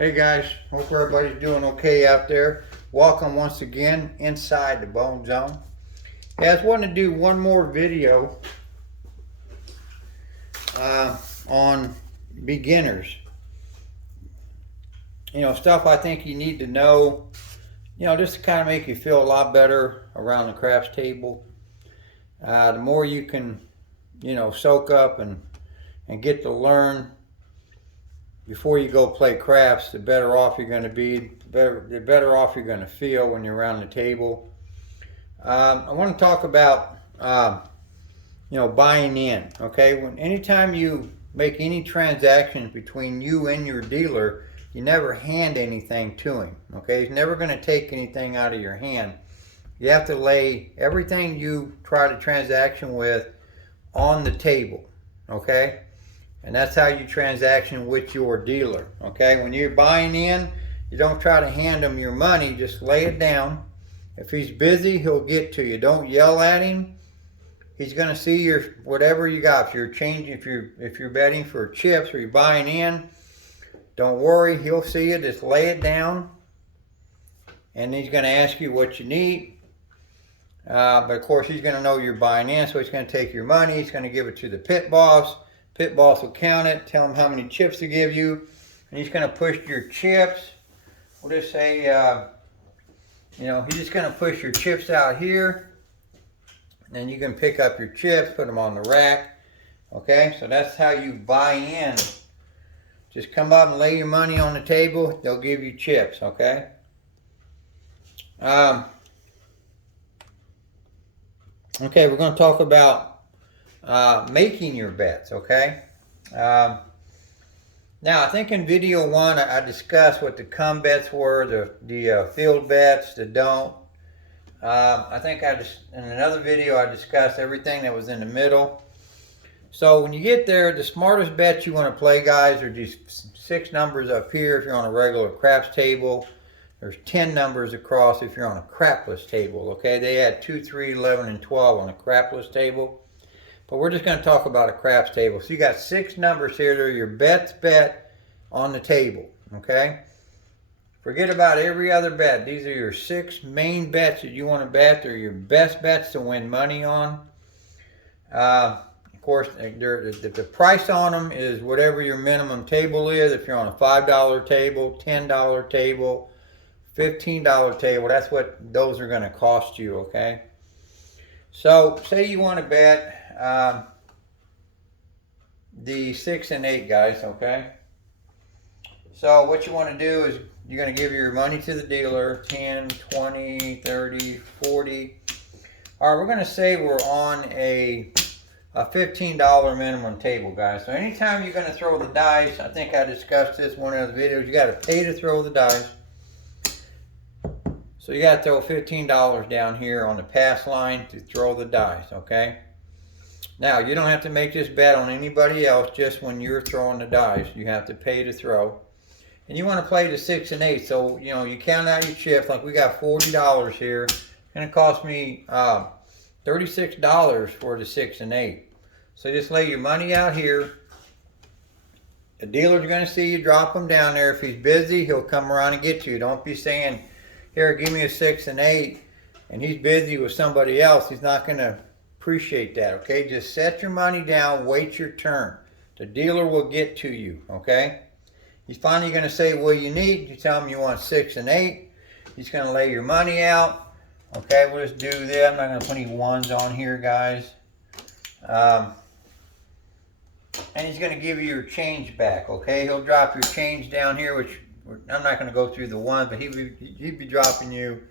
Hey guys, hope everybody's doing okay out there. Welcome once again inside the Bone Zone. Hey, I just wanted to do one more video on beginners. Stuff I think you need to know, just to kind of make you feel a lot better around the craps table. The more you can, soak up and get to learn before you go play craps, the better off you're going to be, the better off you're going to feel when you're around the table. I want to talk about, buying in. Okay, anytime you make any transactions between you and your dealer, you never hand anything to him. Okay, he's never going to take anything out of your hand. You have to lay everything you try to transaction with on the table. Okay. And that's how you transaction with your dealer. Okay, when you're buying in, you don't try to hand him your money, just lay it down. If he's busy, he'll get to you. Don't yell at him. He's gonna see your whatever you got. If you're changing, if you're betting for chips or you're buying in, don't worry, he'll see it. Just lay it down, and he's gonna ask you what you need. But of course, he's gonna know you're buying in, so he's gonna take your money. He's gonna give it to the pit boss. Pit boss will count it, tell him how many chips to give you, and he's going to push your chips. We'll just say, he's just going to push your chips out here, and then you can pick up your chips, put them on the rack. Okay, so that's how you buy in. Just come up and lay your money on the table. They'll give you chips. Okay. Okay, we're going to talk about making your bets. Okay. Now I think in video one I discussed what the come bets were, the field bets, the don't. I think in another video I discussed everything that was in the middle. So when you get there, the smartest bets you want to play, guys, are these 6 numbers up here if you're on a regular craps table. There's 10 numbers across if you're on a crapless table. Okay, they had 2, 3, 11, and 12 on a crapless table. But we're just going to talk about a craps table. So you got 6 numbers here. They're your bets bet on the table. Okay? Forget about every other bet. These are your 6 main bets that you want to bet. They're your best bets to win money on. Of course, the price on them is whatever your minimum table is. If you're on a $5 table, $10 table, $15 table, that's what those are going to cost you. Okay? So say you want to bet the 6 and 8, guys. Okay, so what you want to do is you're going to give your money to the dealer, 10, 20, 30, 40. All right, we're going to say we're on a $15 minimum table, guys. So anytime you're going to throw the dice, I think I discussed this in one of the videos, you got to pay to throw the dice. So you got to throw $15 down here on the pass line to throw the dice. Okay. Now, you don't have to make this bet on anybody else, just when you're throwing the dice. You have to pay to throw. And you want to play the 6 and 8. So, you count out your chips. Like we got $40 here. It's going to cost me $36 for the 6 and 8. So just lay your money out here. The dealer's going to see you drop them down there. If he's busy, he'll come around and get you. Don't be saying, here, give me a 6 and 8. And he's busy with somebody else. He's not going to appreciate that. Okay, just set your money down, wait your turn. The dealer will get to you. Okay, he's finally going to say what you need. You tell him you want 6 and 8. He's going to lay your money out. Okay, we'll just do that. I'm not going to put any ones on here, guys. And he's going to give you your change back. Okay, he'll drop your change down here, which I'm not going to go through the one, but he'd be dropping you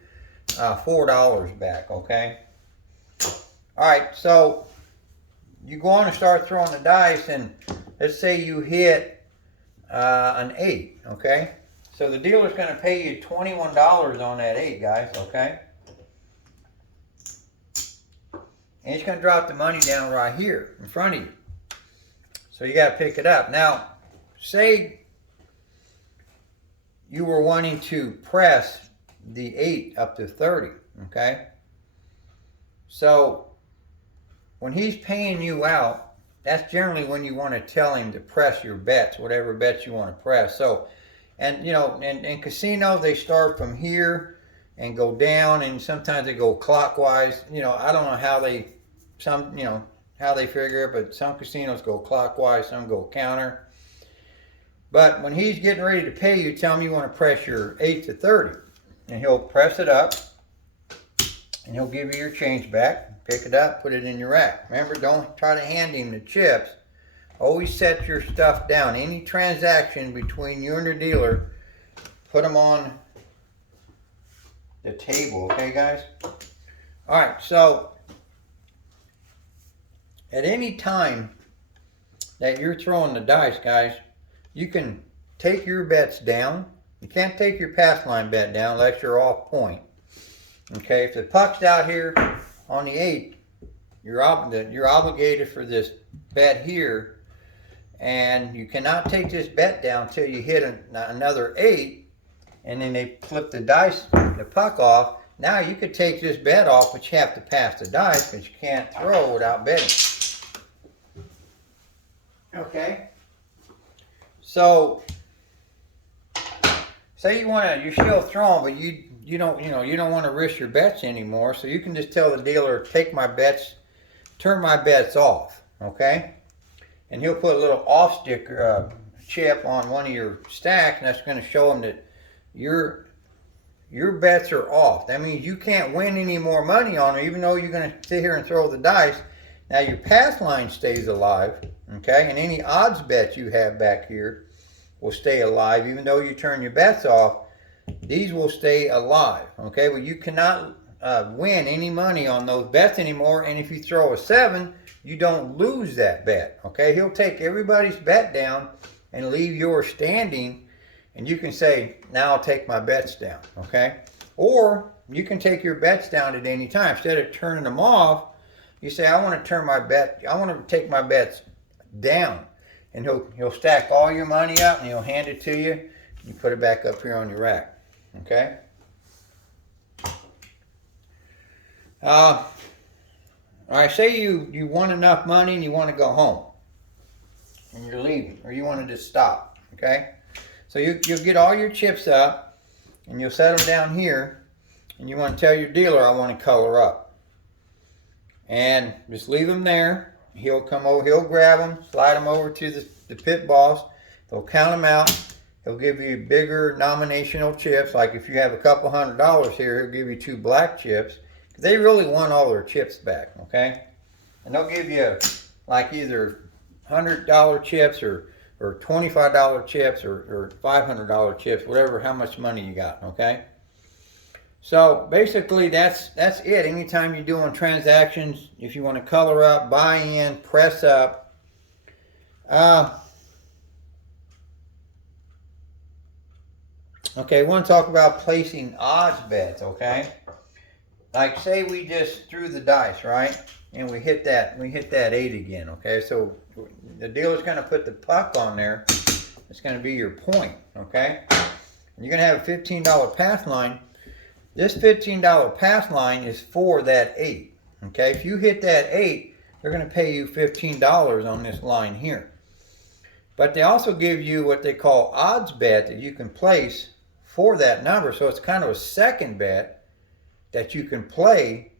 $4 back. Okay. All right, so you go on and start throwing the dice, and let's say you hit an 8, okay? So the dealer's going to pay you $21 on that 8, guys, okay? And he's going to drop the money down right here in front of you. So you got to pick it up. Now, say you were wanting to press the 8 up to 30, okay? So when he's paying you out, that's generally when you want to tell him to press your bets, whatever bets you want to press. So And you know, in casinos they start from here and go down, and sometimes they go clockwise. You know, I don't know how they, some, you know, how they figure it, but some casinos go clockwise, some go counter. But when he's getting ready to pay you, tell him you want to press your 8 to 30. And he'll press it up, and he'll give you your change back. Pick it up, put it in your rack. Remember, don't try to hand him the chips. Always set your stuff down. Any transaction between you and your dealer, put them on the table, okay, guys? All right, so at any time that you're throwing the dice, guys, you can take your bets down. You can't take your pass line bet down unless you're off point. Okay, if the puck's out here on the 8, you're obligated for this bet here, and you cannot take this bet down until you hit another 8, and then they flip the dice, the puck off. Now you could take this bet off, but you have to pass the dice because you can't throw without betting. Okay, so say you're still throwing, but you don't want to risk your bets anymore, so you can just tell the dealer, take my bets, turn my bets off, okay? And he'll put a little off sticker chip on one of your stacks, and that's going to show him that your bets are off. That means you can't win any more money on it, even though you're going to sit here and throw the dice. Now your pass line stays alive, okay? And any odds bet you have back here will stay alive, even though you turn your bets off. These will stay alive, okay? But you cannot win any money on those bets anymore, and if you throw a 7, you don't lose that bet, okay? He'll take everybody's bet down and leave yours standing, and you can say, now I'll take my bets down, okay? Or you can take your bets down at any time. Instead of turning them off, you say, I want to take my bets down. And he'll stack all your money up, and he'll hand it to you. You put it back up here on your rack, okay? All right, say you won enough money and you want to go home, and you're leaving, or you want to just stop, okay? So you'll get all your chips up, and you'll set them down here, and you want to tell your dealer, I want to color up. And just leave them there. He'll come over, he'll grab them, slide them over to the pit boss. They'll count them out. He'll give you bigger nominational chips. Like if you have a couple $100 here, he'll give you 2 black chips. They really want all their chips back, okay? And they'll give you like either $100 chips or $25 chips or $500 chips, whatever, how much money you got, okay? So basically that's it. Anytime you're doing transactions, if you want to color up, buy in, press up. Okay, we want to talk about placing odds bets, okay? Like say we just threw the dice, right? And we hit that 8 again, okay? So the dealer's going to put the puck on there. It's going to be your point, okay? And you're going to have a $15 pass line. This $15 pass line is for that 8, okay? If you hit that 8, they're going to pay you $15 on this line here. But they also give you what they call odds bet that you can place for that number. So it's kind of a second bet that you can play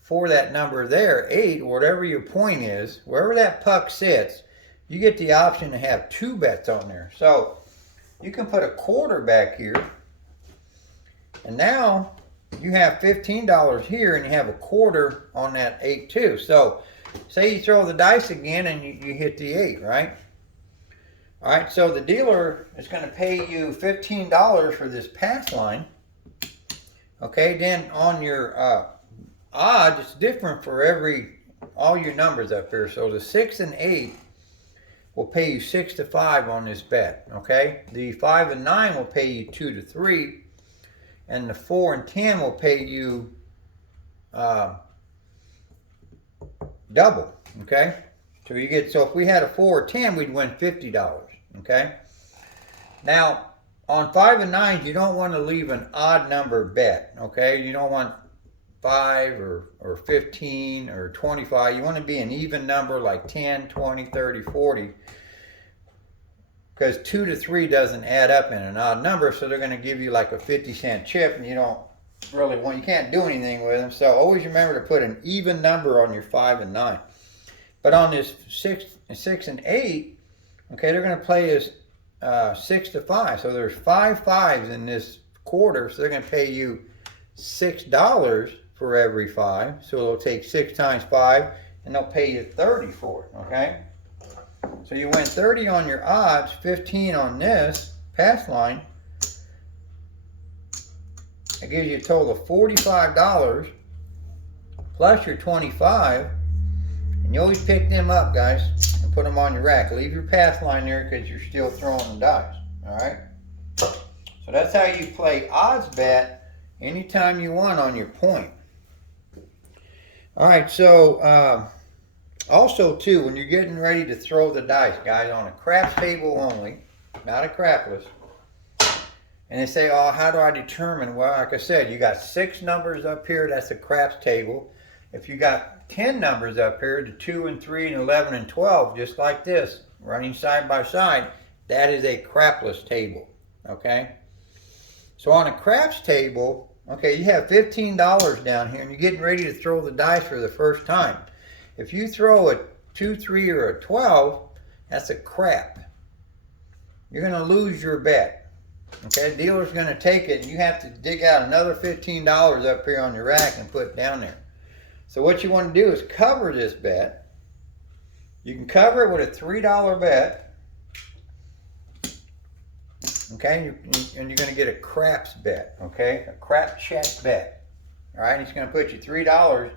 for that number there, 8, whatever your point is. Wherever that puck sits, you get the option to have 2 bets on there. So you can put a quarter back here. And now you have $15 here, and you have a quarter on that 8 too. So say you throw the dice again and you hit the 8, right? All right, so the dealer is going to pay you $15 for this pass line. Okay, then on your odds, it's different for all your numbers up here. So the 6 and 8 will pay you 6 to 5 on this bet. Okay, the 5 and 9 will pay you 2 to 3. And the 4 and 10 will pay you double, okay? So if we had a 4 or 10, we'd win $50, okay? Now, on 5 and 9, you don't want to leave an odd number bet, okay? You don't want 5 or 15 or 25. You want to be an even number like 10, 20, 30, 40. because 2 to 3 doesn't add up in an odd number, so they're going to give you like a 50-cent chip, and you don't really want, you can't do anything with them. So always remember to put an even number on your 5 and 9. But on this 6 and 8, okay, they're going to play as 6 to 5. So there's 5 5s in this quarter, so they're going to pay you $6 for every 5. So they'll take 6 times 5, and they'll pay you 30 for it, okay? So you win 30 on your odds, 15 on this pass line. That gives you a total of $45 plus your 25. And you always pick them up, guys, and put them on your rack. Leave your pass line there because you're still throwing the dice, all right? So that's how you play odds bet anytime you want on your point. All right, so also, too, when you're getting ready to throw the dice, guys, on a craps table only, not a crapless, and they say, oh, how do I determine? Well, like I said, you got 6 numbers up here, that's a craps table. If you got 10 numbers up here, the 2 and 3 and 11 and 12, just like this, running side by side, that is a crapless table, okay? So on a craps table, okay, you have $15 down here, and you're getting ready to throw the dice for the first time. If you throw a 2, 3, or a 12, that's a crap. You're going to lose your bet. Okay, the dealer's going to take it, and you have to dig out another $15 up here on your rack and put it down there. So what you want to do is cover this bet. You can cover it with a $3 bet. Okay, and you're going to get a craps bet. Okay, a crap check bet. All right, he's going to put you $3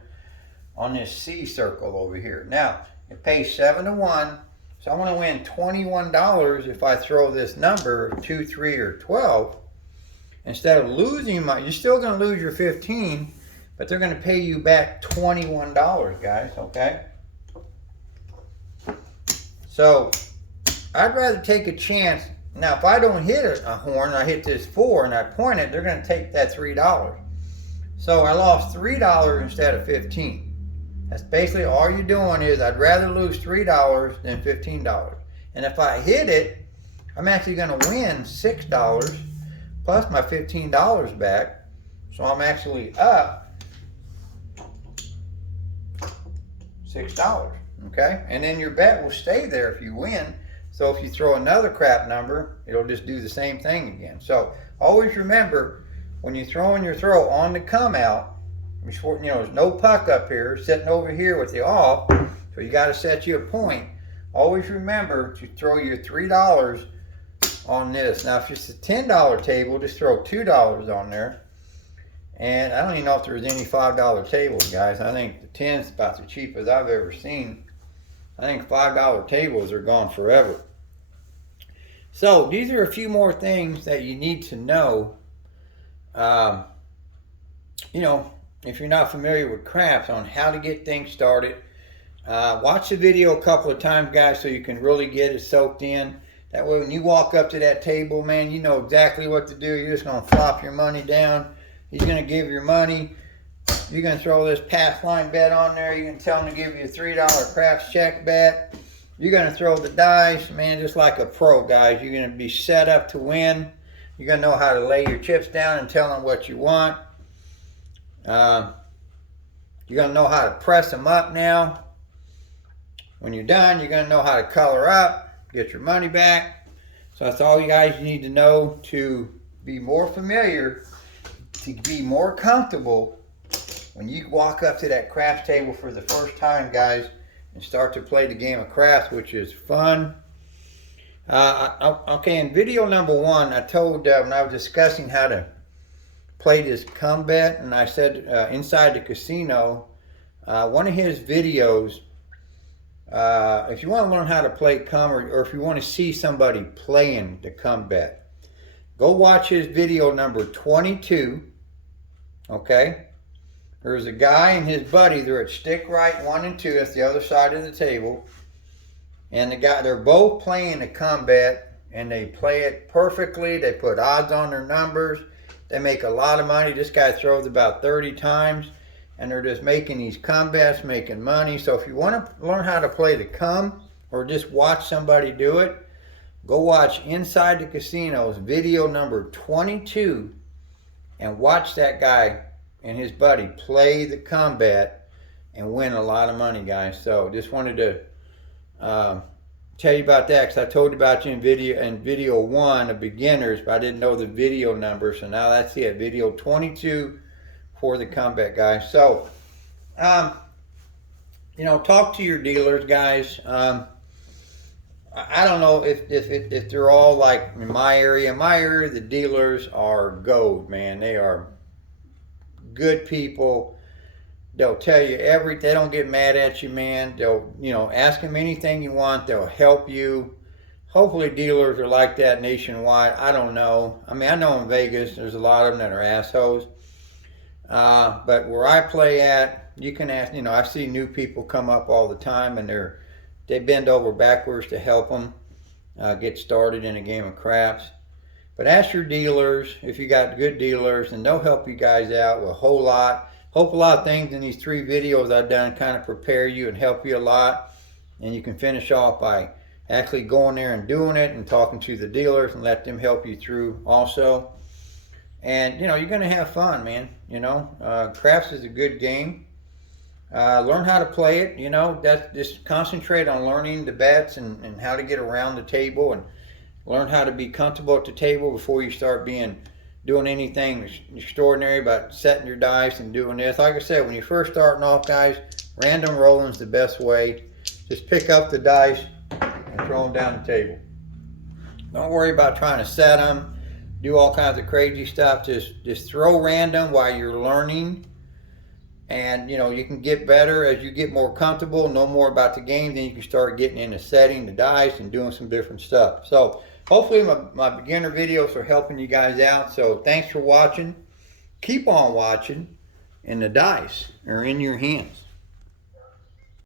on this C circle over here. Now, it pays 7 to 1, so I'm going to win $21 if I throw this number, 2, 3, or 12. Instead of losing you're still going to lose your 15, but they're going to pay you back $21, guys, okay? So, I'd rather take a chance. Now, if I don't hit a horn, I hit this 4, and I point it, they're going to take that $3. So, I lost $3 instead of 15. That's basically all you're doing is I'd rather lose $3 than $15. And if I hit it, I'm actually going to win $6 plus my $15 back. So I'm actually up $6, okay? And then your bet will stay there if you win. So if you throw another crap number, it'll just do the same thing again. So always remember, when you're throwing your throw on the come out, you know, there's no puck up here, sitting over here with the off, so you got to set you a point. Always remember to throw your $3 on this. Now, if it's a $10 table, just throw $2 on there. And I don't even know if there's any $5 tables, guys. I think the 10's about the cheapest I've ever seen. I think $5 tables are gone forever. So, these are a few more things that you need to know. You know, if you're not familiar with craps, on how to get things started. Watch the video a couple of times, guys, so you can really get it soaked in. That way when you walk up to that table, man, you know exactly what to do. You're just going to flop your money down. He's going to give your money. You're going to throw this pass line bet on there. You can tell him to give you a $3 craps check bet. You're going to throw the dice, man, just like a pro, guys. You're going to be set up to win. You're going to know how to lay your chips down and tell them what you want. You're going to know how to press them up now. When you're done, you're going to know how to color up, get your money back. So that's all you guys need to know to be more familiar, to be more comfortable when you walk up to that craps table for the first time, guys, and start to play the game of craps, which is fun. Okay, in video number 1, I told when I was discussing how to play this come bet, and I said inside the casino, one of his videos, if you want to learn how to play come, or if you want to see somebody playing the come bet, go watch his video number 22. Okay, there's a guy and his buddy, they're at stick right 1 and 2, that's the other side of the table, and they're both playing a come bet, and they play it perfectly. They put odds on their numbers. They make a lot of money. This guy throws about 30 times, and they're just making these come bets, making money. So if you want to learn how to play the come, or just watch somebody do it, Go watch Inside the Casinos video number 22 and watch that guy and his buddy play the combat and win a lot of money, guys. So just wanted to tell you about that, because I told you about you in video 1 of beginners, but I didn't know the video number. So now that's it, video 22 for the combat guys. So you know, talk to your dealers, guys. I don't know if they're all like in my area. In my area, the dealers are gold, man. They are good people. They'll tell you they don't get mad at you, man. They'll, you know, ask them anything you want. They'll help you. Hopefully dealers are like that nationwide. I don't know. I mean, I know in Vegas, there's a lot of them that are assholes. But where I play at, you can ask, you know, I see new people come up all the time, and they bend over backwards to help them get started in a game of craps. But ask your dealers, if you got good dealers, and they'll help you guys out with a whole lot. Hope a lot of things in these 3 videos I've done kind of prepare you and help you a lot. And you can finish off by actually going there and doing it and talking to the dealers and let them help you through also. And, you know, you're going to have fun, man. You know, craps is a good game. Learn how to play it, you know. Just concentrate on learning the bets and how to get around the table, and learn how to be comfortable at the table before you start doing anything extraordinary about setting your dice and doing this. Like I said, when you're first starting off, guys, random rolling is the best way. Just pick up the dice and throw them down the table. Don't worry about trying to set them, do all kinds of crazy stuff. Just throw random while you're learning. And, you know, you can get better as you get more comfortable, know more about the game, then you can start getting into setting the dice and doing some different stuff. So hopefully my beginner videos are helping you guys out. So thanks for watching. Keep on watching, and the dice are in your hands.